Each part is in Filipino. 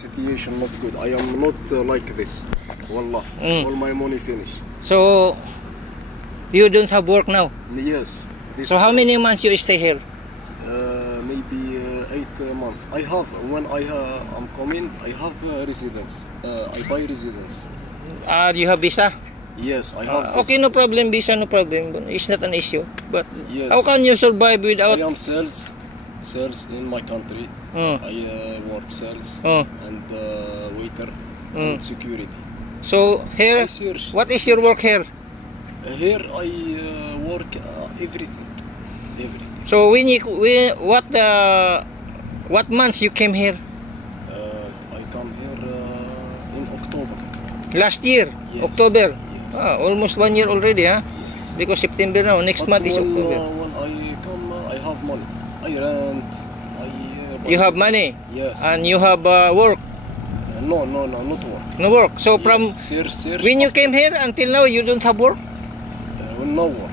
Situation not good. I am not like this. Wallah, all my money finished. So you don't have work now? Yes. So how many months you stay here? Maybe 8 months. I have when I'm coming. I have residence. I buy residence. You have visa? Yes, I have. Okay, no problem. Visa, no problem. It's not an issue. But yes. How can you survive without? I am sales in my country. I work sales and waiter and security. So here, what is your work here? Here I work everything. So what months you came here? I come here in October. Last year, yes. October. Yes. Almost 1 year already, huh? Yes. Because September now. Next month is October. When I come, I have money. I rent. You have money. Yes. And you have work. No, not work. No work. So yes. from when you came here until now, you don't have work. No work.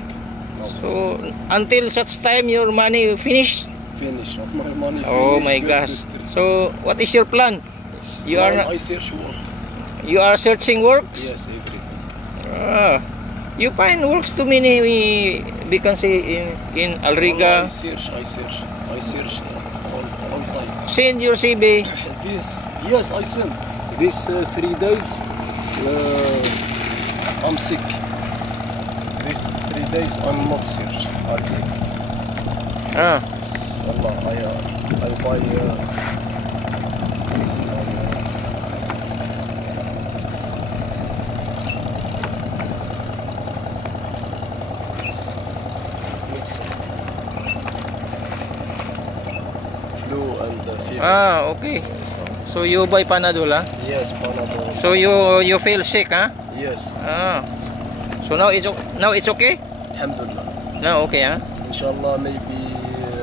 So until such time your money finish. Finish. My money. Oh my gosh. So what is your plan? You are. I search work. You are searching works. Yes, everything. You find works too many vacancy in Alriga. I search all time. Send your CV. Yes, I send. This 3 days I'm sick. These 3 days I'm not search. I'm sick. Wallah, I buy flu and fever. Okay. So you buy Panadol, huh? Yes, Panadol. So you feel sick, huh? Yes. So now it's okay? Alhamdulillah. Now okay, huh? Inshallah, maybe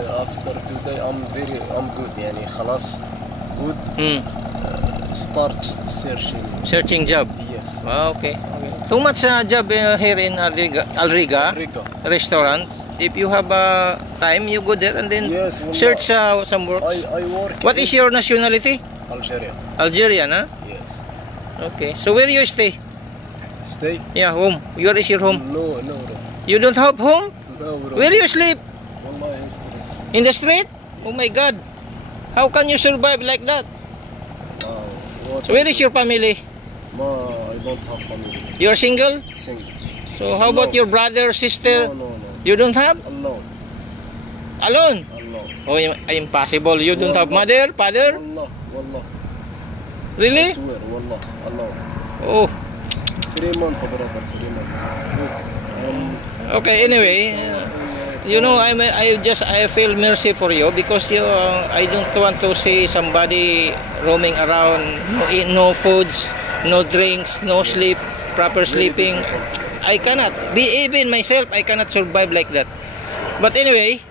after today I'm good. Yani خلاص good. Start searching job. Yes. Okay. So much job here in Alriga restaurant. If you have time, you go there and then search some work. I work. What is your nationality? Algerian, huh? Yes. Okay. So where you stay? Stay? Yeah, home. Where is your home? No. You don't have home? No, bro. Where you sleep? Wallah, in street. In the street? Oh my God. How can you survive like that? So where is your family? I don't have family. You're single? Single. So how about your brother, sister? No. You don't have? Alone. Alone? Oh, impossible. You don't have mother, father? Wallah. Really? I swear, wallah, alone. Oh. 3 months, brother. 3 months. Look. Okay. Anyway, you know, I feel mercy for you because I don't want to see somebody roaming around, no foods, no drinks, no sleep, proper sleeping. I cannot. Even myself, I cannot survive like that. But anyway,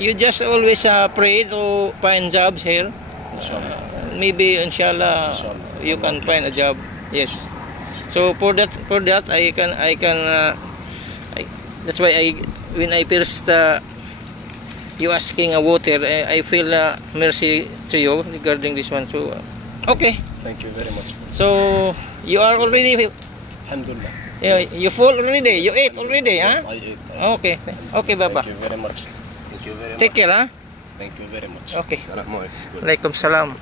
you just always pray to find jobs here. Inshallah. Maybe inshallah you can find a job. Yes. So for that I can that's why when I first you asking a water, I feel mercy to you regarding this one. So okay. Thank you very much. So you are already. Alhamdulillah. Yeah, yes. You full already. You ate already, yes, huh? I ate. Okay, Baba. Thank you very much. Take care, huh? Thank you very much. Okay. Assalamualaikum. Waalaikumsalam.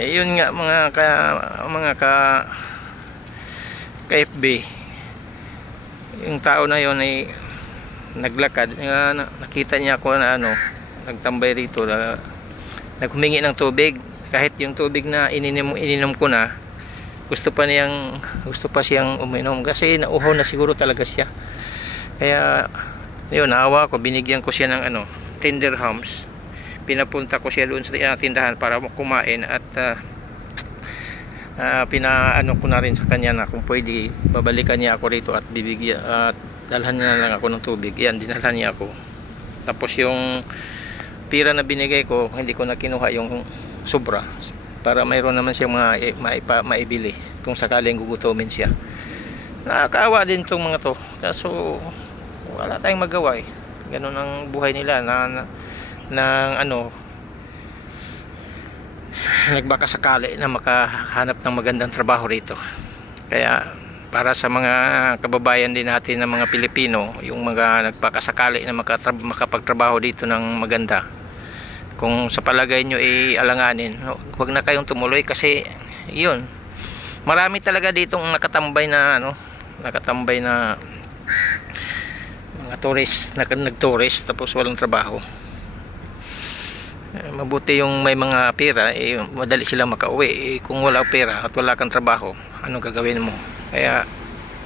Yun nga mga ka-FB. Yung tao na yon ay naglakad, nakita niya ako na nagtambay rito, naghumingi ng tubig. Kahit yung tubig na ininom ko na, gusto pa siyang uminom kasi nauhaw na siguro talaga siya. Kaya yun, naawa ko, binigyan ko siya ng tender hams. Pinapunta ko siya doon sa tindahan para kumain at pinaano ko na rin sa kanya na kung pwede babalikan niya ako rito at bibigyan at dalhan niya lang ako ng tubig. Yan, dinalhan niya ako. Tapos yung pira na binigay ko, hindi ko na kinuha yung sobra para mayroon naman siyang maibili kung sakaling gugutomin siya. Nakakaawa din itong mga to, kaso wala tayong magawa eh. Ganun ang buhay nila nagbaka sakali na makahanap ng magandang trabaho rito. Kaya para sa mga kababayan din natin na mga Pilipino, yung mga nagpakasakali na makapagtrabaho dito ng maganda, kung sa palagay nyo alanganin, huwag na kayong tumuloy kasi yun, marami talaga ditong nakatambay na mga tourist, nagtourist tapos walang trabaho. Mabuti yung may mga pera, madali silang makauwi. Kung wala pera at wala kang trabaho, anong gagawin mo? Kaya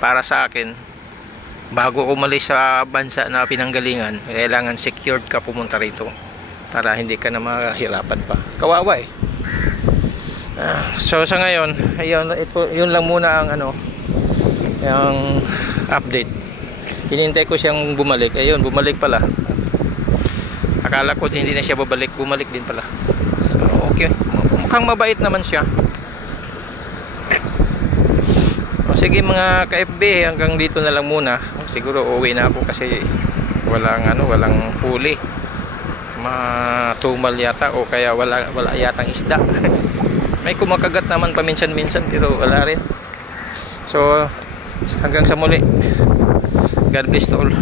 para sa akin, bago umalis sa bansa na pinanggalingan, kailangan secured ka pumunta rito para hindi ka na mahirapan pa. Kawawa eh. So sa ngayon, yun lang muna ang yung update. Hinintay ko siyang bumalik. Ayun, bumalik pala. Akala ko hindi na siya bumalik din pala. So okay, mukhang mabait naman siya. Sige mga ka-FB, hanggang dito na lang muna. Siguro uuwi na ako kasi walang huli. Matumal yata o kaya wala yatang isda. May kumakagat naman paminsan-minsan pero wala rin. So hanggang sa muli. God bless to all.